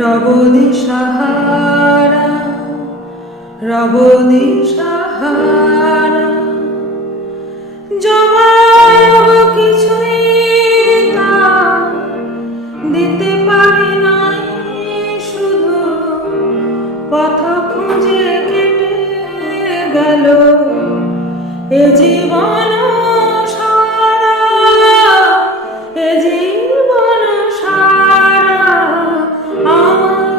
রব দিশাহারা, রব দিশাহারা। জবাব কিছুই তার দিতে পারি নাই, শুধু পথ খুঁজে কেটে গেল এ জীবন সারা, এ জীবন সারা। আমার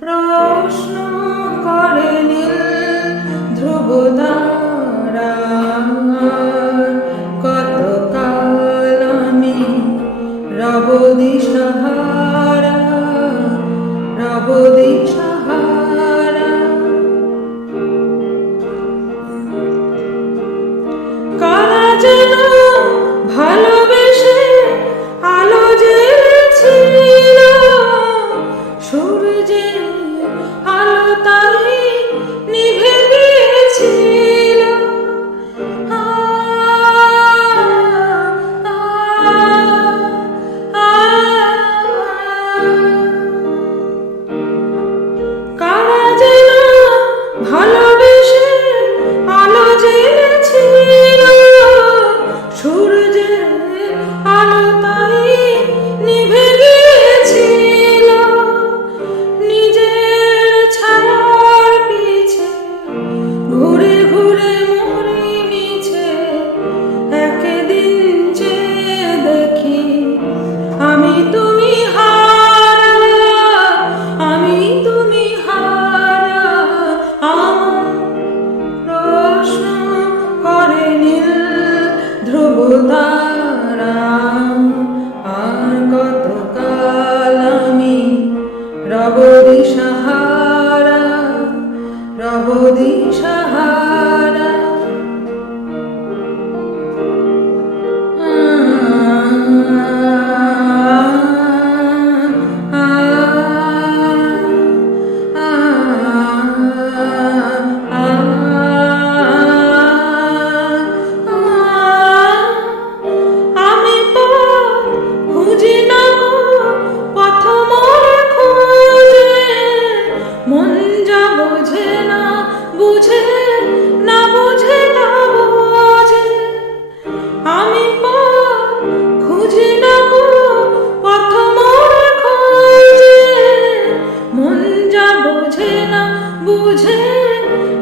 প্রশ্ন করে নীল ধ্রুব তারা, কতকাল আমি রব দিশাহারা, রব দিশাহারা। কারা যেন ভালোবেসে আলো জ্বেলেছিল, সূর্যের আলো তাই নিভে গিয়েছিল। কারা যেন ভালোবেসে আলো জ্বেলেছিল, সূর্যের আলো তাই নিভে গিয়েছিল। নিজের ছায়ার পিছে ঘুরে ঘুরে মরি মিছে, একদিন চেয়ে দেখি আমি তুমি হারা, আমি তুমি হারা। আমার প্রশ্ন করে নীল ধ্রুব তারা, আর কতকাল আমি রব দিশাহারা, রব দিশাহারা। আমি পথ খুঁজি না গো, পথ মোরে খোঁজে, মন যা বোঝে না বুঝে, না বুঝে তা বোঝে। আমি পথ খুঁজি না গো, পথ মোরে খোঁজে, মন যা বোঝে না বুঝে,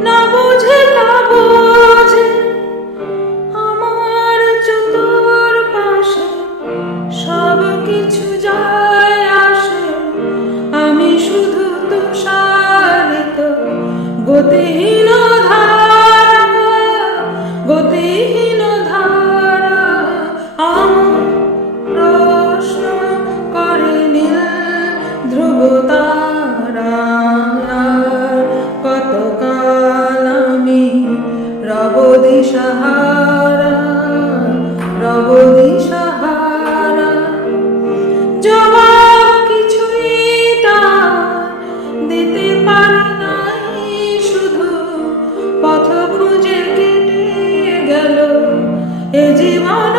না বুঝে তা বোঝে। আমার চতুর্পাশে সব কিছু যায় আসে, আমি শুধু তুষারিত গতিহীন ধারা, গতিহীন ধারা। আমার প্রশ্ন করে নীল ধ্রুব তারা, কতকাল আমি রব দিশাহারা, রব দিশাহারা। জবাব কিছুই তার দিতে পারি নাই, শুধু পথ খুঁজে কেটে গেল এ জীবন